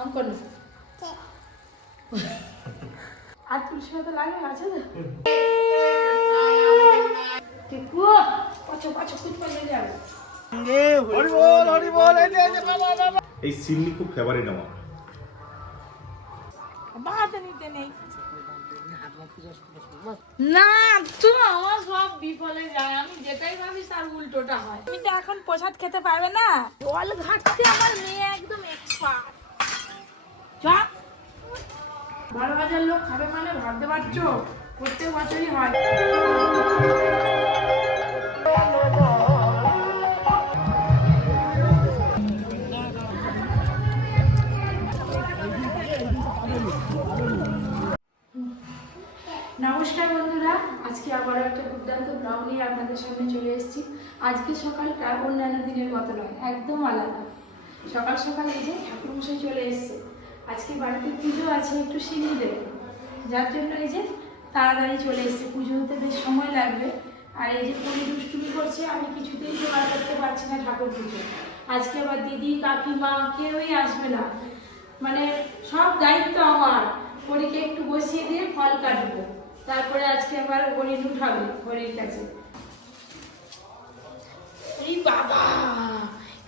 हम कर लो आज तुलसी माता लागे আছে না টিকু পাছো পাছো কুছ করে যাবে হরি বল এই যে বাবা এই সিননি খুব ফেভারিট আমার বাদ নিতে নেই না তুই আমার সব বিফলে যায় আমি যেটাই ভাবি তার উল্টোটা হয় তুমি তো এখন প্রসাদ খেতে পারবে না জল ঘাটতে আমার মেয়ে একদম এক্সপার্ট চল 12,000 লোক খাবে মানে ভাবতে পারছো প্রত্যেক বছরই হয় নমস্কার বন্ধুরা আজকে আবার একটা দুর্দান্ত ব্লগ নিয়ে আপনাদের সামনে চলে এসেছি আজকে সকালটা অন্যান্য দিনের মতো নয় একদম আলাদা সকাল সকাল এই যে ঠাকুরমশাই চলে এসেছে আজকে বাড়িতে পুজো আছে একটু সিঁড়ি দেবো যার জন্য এই যে তাড়াতাড়ি চলে এসেছে পুজো হতে বেশ সময় লাগবে আর এই যে পরি দুষ্টুমি করছে আমি কিছুতেই জোগাড় করতে পারছি না ঠাকুর পুজো আজকে আবার দিদি কাকিমা কেউই আসবে না মানে সব দায়িত্ব আমার পরীকে একটু বসিয়ে দিয়ে ফল কাটবো তারপরে আজকে আবার হরিণ উঠাবে হরির কাছে এই বাবা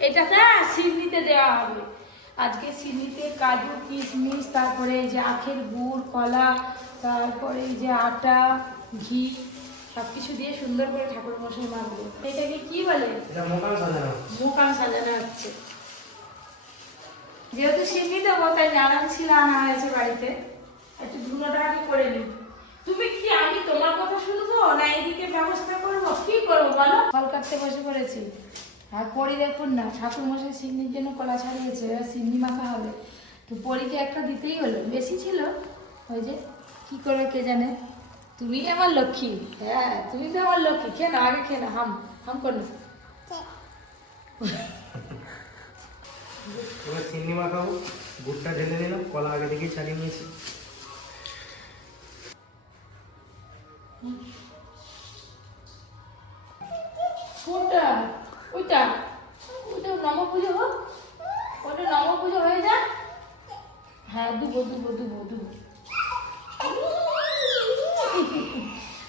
এটাতে সিন্নিতে দেওয়া হবে আজকে সিন্নিতে কাজু কিশমিশ তারপরে এই যে আখের গুড় কলা তারপরে এই যে আটা ঘি সব কিছু দিয়ে সুন্দর করে ঠাকুর মশাই মাখবে এটাকে কি বলে মোকাম সাজানো হচ্ছে যেহেতু সিন্নি দেবো তাই নারায়ণ শিলা আনা হয়েছে বাড়িতে একটু ধুনোটা আগে করে নিই তুমি কি আমি তোমার কথা শুনবো না এদিকে ব্যবস্থা করবো কি করবো বলো ফল কাটতে বসে পড়েছি আর পরি দেখুন না ঠাকুর মশাই সিন্নির জন্য কলা ছাড়িয়েছে এবার সিন্নি মাখা হবে তো পরিকে একটা দিতেই হলো বেশি ছিল ওই যে কি করে কে জানে তুমি আমার লক্ষ্মী হ্যাঁ তুমি তো আমার লক্ষ্মী খেয়ে না আগে খেয়ে না হাম করো এবার সিন্নি মাখাবো গুড়টা ঢেলে নিলাম কলা আগে থেকে ছাড়িয়ে নিয়েছি কোনটা ওইটা ওইটা নম পুজো হোক ওটা নম পুজো হয়ে যায় হ্যাঁ দুবো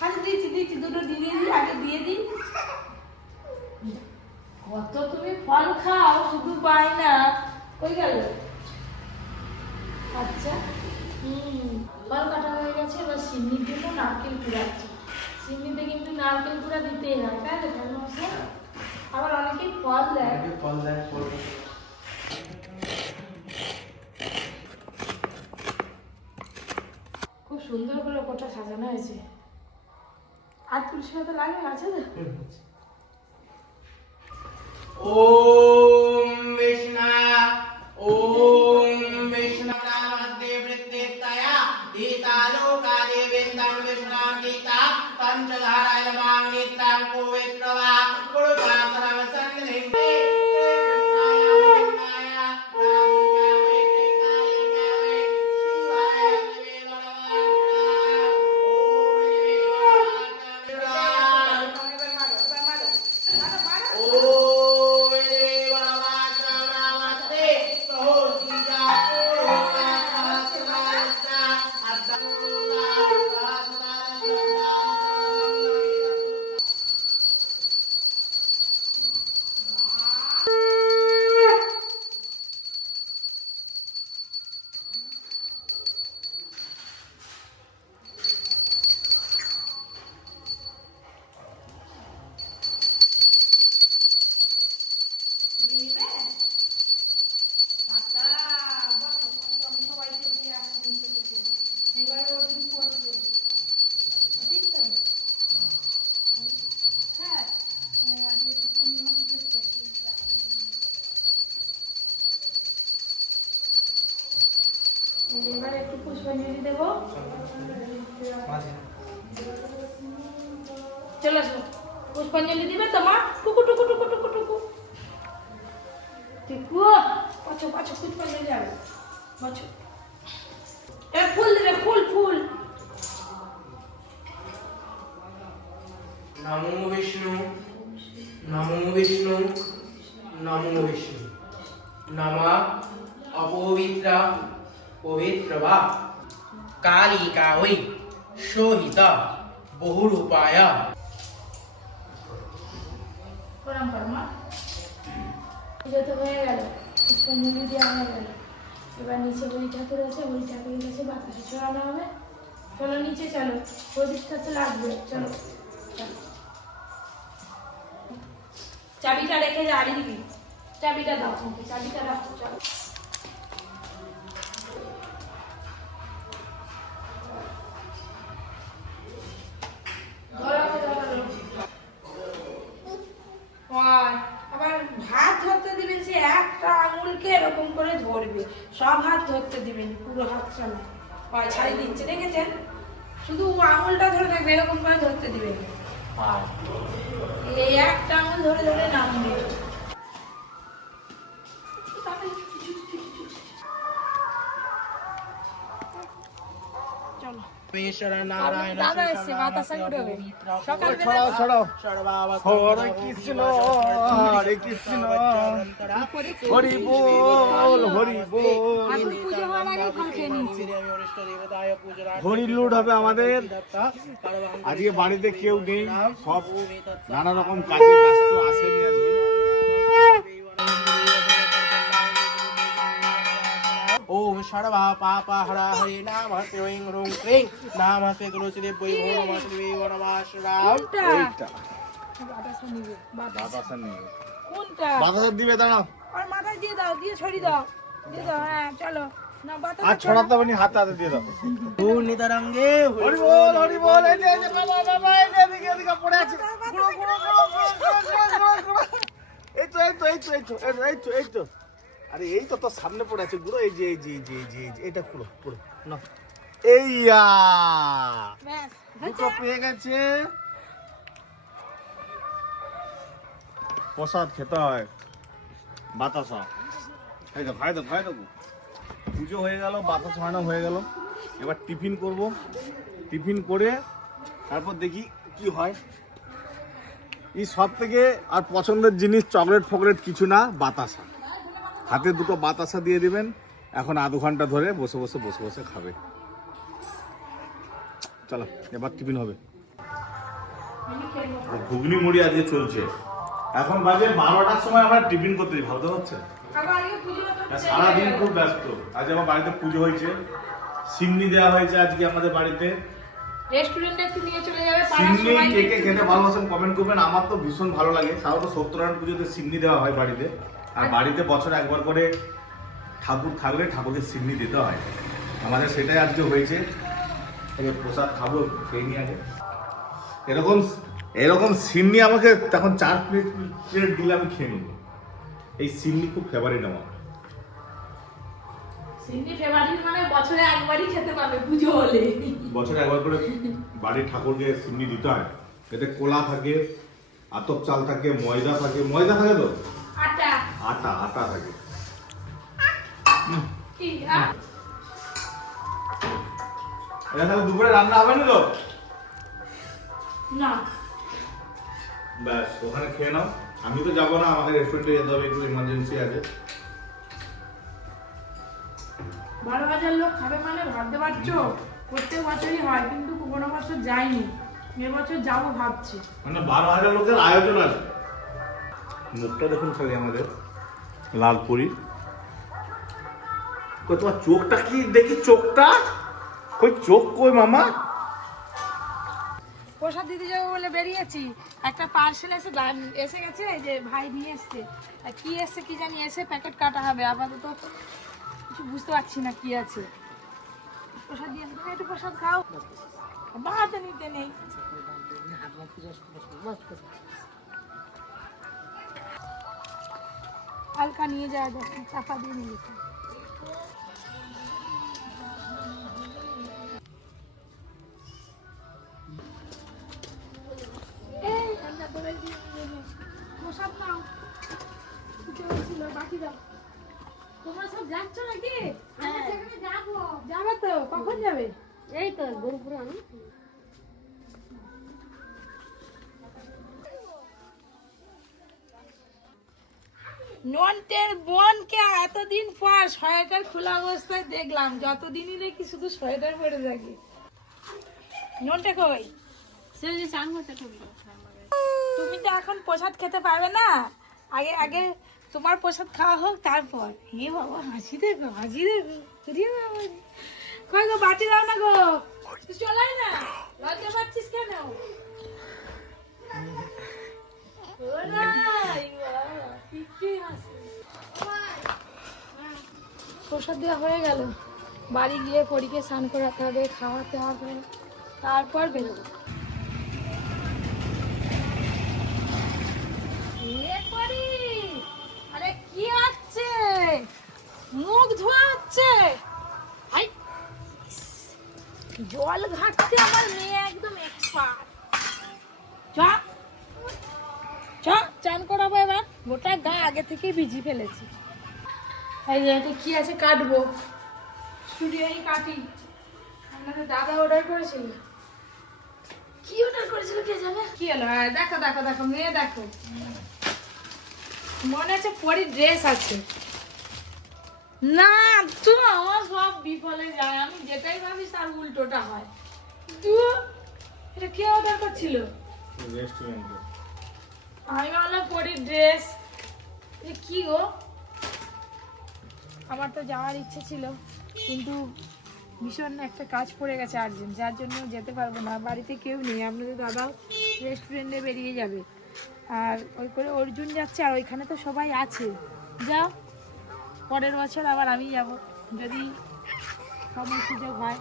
আচ্ছা দিচ্ছি দুটো দিয়ে দিই আগে দিয়ে দিই কত তুমি ফল খাও শুধু পাই না কই গেল আচ্ছা ফল কাটা হয়ে গেছে এবার সিন্নির জন্য নারকেল কুড়াচ্ছি সিন্নিতে কিন্তু নারকেল কুড়া দিতেই হয় তাই তো আবার অনেকেই ফল দেয় খুব সুন্দর করে ওটা সাজানো হয়েছে আর তুলসী পাতা লাগে আছে তো ओम विष्णु नमस्ते वृत्तितया दीतालोका देवेन्द्रं विष्णुं गीता पंचधाराय नमः नित्यं पवित्रवा पुरुषासनम सन्निधिं এবার একটু পুষ্পাঞ্জলি দেবো চলো আসো পুষ্পাঞ্জলি দিবে তোমার টুকু টুকু টুকু টুকু টুকু টিকু পাছো পাছো পুষ্পাঞ্জলি যাবে পাছো এ ফুল দেবে ফুল ফুল नमो विष्णु नमो विष्णु नमो विष्णु नमः অপবিত্র পবিত্র বা কালিকা ওই শোহিত বহুরূপায়। প্রণাম করো মা। পুজো তো হয়ে গেল, পুষ্পাঞ্জলি দেওয়া হয়ে গেল। এবার নিচে হরি ঠাকুর আছে, হরি ঠাকুরের কাছে বাতাসে ছড়ানো হবে। চলো নিচে চলো, প্রদীপটা তো লাগবে। চলো চলো। চাবিটা রেখে যা, দিবি চাবিটা দাও, চাবিটা রাখো। চলো আবার হাত ধরতে দিবেন, সে একটা আঙুলকে এরকম করে ধরবে, সব হাত ধরতে দিবেন, পুরো হাতটা না। হয় ছাড়ি দিচ্ছে, দেখেছেন? শুধু আঙুলটা ধরে থাকবে, এরকম করে ধরতে দিবেন। আর এই একটা আঙুল ধরে ধরে নামবে। চলো নারায়ণ দাদা এসছে, বাতাসা ঘুরবে। ছড়াও ছড়াও। হরে কৃষ্ণ হরে কৃষ্ণ হরি বল হরি বল। পুজো হওয়ার আগে ফল খেয়ে নিচ্ছি। হরি লুট হবে আমাদের। আজকে বাড়িতে কেউ নেই, সব নানা রকম কাজে ব্যস্ত, আসেনি আজকে। ओम सर्व पाप हरा हरे नमस्ते ओं ह्रूं क्लीं नमस्ते तुलसी देवी ओम नमस्ते देवी ओम नमः शिवाय। এইটা বাতাসা নিবে, বাতাসা নেই, কোনটা? বাতাসা দিবে, দাঁড়াও। আর মাথায় দিয়ে দাও, দিয়ে ছড়ি দাও, দিয়ে দাও। হ্যাঁ চলো না, বাতাসা আর ছড়াতে হবে না, হাতে হাতে দিয়ে দাও। पूर्णि तरंगे হরি বল হরি বল। এই যে এই যে বাবা বাবা, এই যে এদিকে এদিকে পড়ে আছে। গুড়ো গুড়ো গুড়ো গুড়ো গুড়ো গুড়ো গুড়ো। এই তো এই তো এই তো এই তো এই তো এই তো। আরে এই তো তোর সামনে পড়ে আছে গুড়ো। এই যে এই যে এই যে এই যে এই যে এটা পুরো পুরো না। এইয়া ব্যাস দুটো পেয়ে গেছে। প্রসাদ খেতে হয়, বাতাসা। এই দেখো এই দেখো এই দেখো, পুজো হয়ে গেল, বাতাসা খাওয়ানো হয়ে গেল। এবার টিফিন করব, টিফিন করে তারপর দেখি কি হয়। এই সব থেকে আর পছন্দের জিনিস চকলেট ফকলেট কিছু না, বাতাসা। হাতে দুটো বাতাসা দিয়ে দিবেন। এখন আধ ঘন্টা ধরে বসে বসে বসে বসে খাবে। চলো এবার টিফিন হবে। ঘুগনি মুড়ি আজকে চলছে। এখন বাজে 12টার সময় আমরা টিফিন করতে যাই, ভাবতে হচ্ছে। আবার আগে পুজো তো সারাদিন খুব ব্যস্ত। আজ আমার বাড়িতে পুজো হয়েছে, সিমনি দেওয়া হয়েছে আজকে আমাদের বাড়িতে। রেস্টুরেন্টে একটু নিয়ে চলে যাবে, পাড়ার সিমনি সবাই কে কে খেতে ভালোবাসেন কমেন্ট করবেন। আমার তো ভীষণ ভালো লাগে। সাধারণত সত্যনারায়ণ পুজোতে সিমনি দেওয়া হয় বাড়িতে। আর বাড়িতে বছরে একবার করে ঠাকুর থাকলে ঠাকুরকে সিমনি দিতে হয়। আমাদের সেটাই আজকে হয়েছে। এই প্রসাদ খাবো, খেয়ে নিয়ে আগে। এরকম এরকম সিমনি আমাকে তখন 4 প্লেট দিলে আমি খেয়ে নেব। এই সিমনি খুব ফেভারিট আমার। সিন্নি ফেভারিট মানে বছরে একবারই খেতে পাবে পুজো হলে। বছরে একবার করে বাড়ির ঠাকুরকে সিমনি দিতে হয়। এতে কোলা থাকে, আতপ চাল থাকে, ময়দা থাকে। ময়দা থাকে তো, আটা আটা আটা থাকে। কি এটা তাহলে দুপুরে রান্না হবে না তো? না, ব্যাস ওখানে খেয়ে নাও। আমি তো যাবো না, আমাকে রেস্টুরেন্টে যেতে হবে, একটু ইমার্জেন্সি আছে। 12,000 লোক খাবে মানে ভাবতে পারছো? প্রত্যেক বছরই হয়, কিন্তু কোনো বছর যাইনি। এবছর যাবো ভাবছি। মানে 12,000 লোকের আয়োজন আছে। মুখটা দেখুন খালি আমাদের লালপুরি। কই তোমার চোখটা কি দেখি, চোখটা কই, চোখ কই মামা? প্রসাদ দিতে যাবো বলে বেরিয়েছি, একটা পার্সেল এসে গেছে, এই যে ভাই নিয়ে এসছে। আর কি এসছে কি জানি, এসে প্যাকেট কাটা হবে। আপাতত কিছু বুঝতে পারছি না কি আছে। প্রসাদ দিয়ে তুমি একটু প্রসাদ খাও, বাহাতে নিতে নেই। হালকা নিয়ে যাওয়া যাচ্ছে, চাপা দিয়ে নিয়ে যেতে। প্রসাদ নাও, পুজো হয়েছিল, বাকি দাও। তোমরা সব যাচ্ছ নাকি? যাবে তো, কখন যাবে? এই তো গরুপুর আমি নন্টের বোনকে এতদিন পর সোয়েটার খোলা অবস্থায় দেখলাম, যতদিনই দেখি শুধু সোয়েটার পরে থাকি। নন্টে কই? সে যে চান করতে ঢুকলো। তুমি তো এখন প্রসাদ খেতে পারবে না, আগে আগে তোমার প্রসাদ খাওয়া হোক তারপর। হে বাবা, হাসি দেখো, হাসি দেখো। রে বাবা রে। কই গো, বাটি দাও না গো। তুই চলাই না, লজ্জা পাচ্ছিস কেন? ওরাই বাবা, কি হাসি। প্রসাদ দেওয়া হয়ে গেল, বাড়ি গিয়ে পরীকে স্নান করাতে হবে, খাওয়াতে হবে, তারপর বেরোবো। আরে কি হচ্ছে? মুখ ধোয়া হচ্ছে। হাই, জল ঘাটতে আমার মেয়ে একদম এক্সপার্ট। চান করাবো এবার, গোটা গা আগে থেকেই ভিজি ফেলেছি। এই যে এটা কি আছে, কাটবো, স্টুডিওই কাটি। আপনাদের দাদা অর্ডার করেছিল, কি অর্ডার করেছিল কে জানে। কি হলো? দেখো দেখো দেখো, মেয়ে দেখো, মনে হচ্ছে পরি ড্রেস আছে। না তো, আমার সব বিফলে যায়, আমি যেটাই ভাবি তার উল্টোটা হয়। তো এটা কে অর্ডার করছিল? রেস্টুরেন্টে। আমি ভাবলাম পরির ড্রেস। কি গো, আমার তো যাওয়ার ইচ্ছে ছিল, কিন্তু ভীষণ একটা কাজ পড়ে গেছে আর্জেন্ট, যার জন্য যেতে পারবো না। বাড়িতে কেউ নেই, আপনাদের দাদাও রেস্টুরেন্টে বেরিয়ে যাবে, আর ওই করে অর্জুন যাচ্ছে, আর ওইখানে তো সবাই আছে। যাও, পরের বছর আবার আমি যাব, যদি সময় সুযোগ হয়।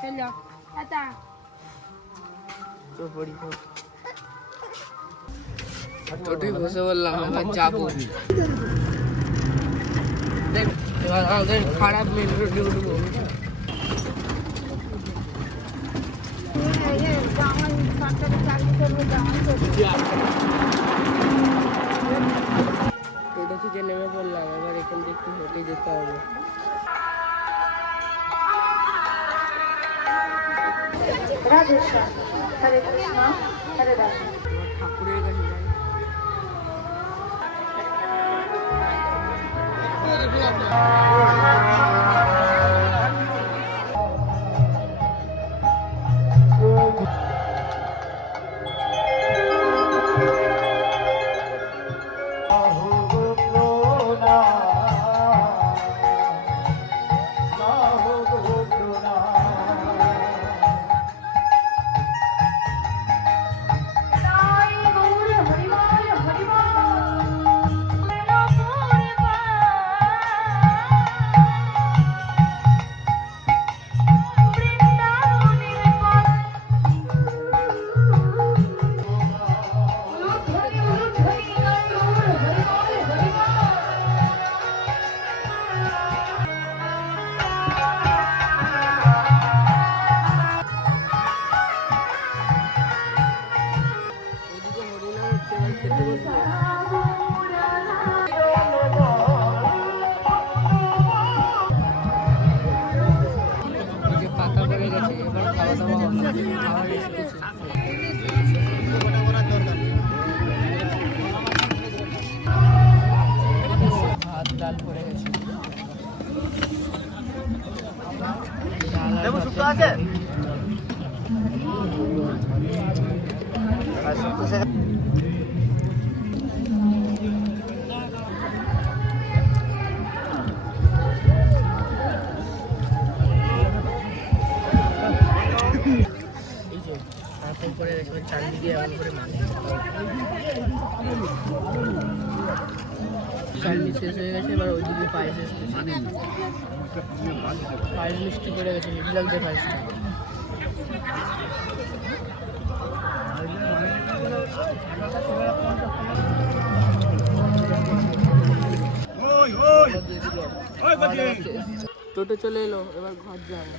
চলো টাটা। টোটোই বসে বললাম এবার যাবো। এবার আমাদের খারাপ মেন রোডে উঠবো। টোটো থেকে নেমে পড়লাম, এবার এখান থেকে একটু হেঁটে যেতে হবে। ঠাকুরের কাছে যাই। ওইদিকে হরিনাম হচ্ছে, এবার খেতে বসবো। এই যে পাতা পড়ে গেছে, এবার খাওয়া দাওয়া হবে, খাওয়ার এসেছে। ভাত ডাল পড়ে গেছে। ডাল আর ভাতের তরকারি। এই যে পাপড় করে গেছে, চারদিকে এমন করে মানে চাটনি শেষ হয়ে গেছে, এবার ওইদিকে পায়েস এসেছে। পায়েস মিষ্টি করে গেছে, হেভি লাগছে পায়েসটা। টোটো চলে এলো, এবার ঘর যাবো।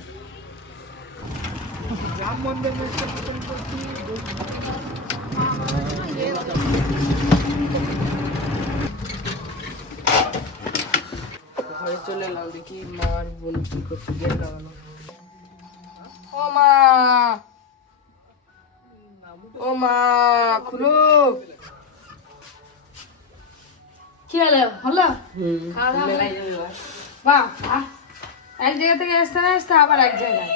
ঘরে চলে এলাম, দেখি মা আর বোন কি করছে, গেট লাগানো। ও মা, ও মা খুলো। কি হলো হলো হুম খাওয়া দাওয়া মেলায় যাবে এবার। বাহ বাহ। এক জায়গা থেকে আসতে না আসতে আবার এক জায়গায়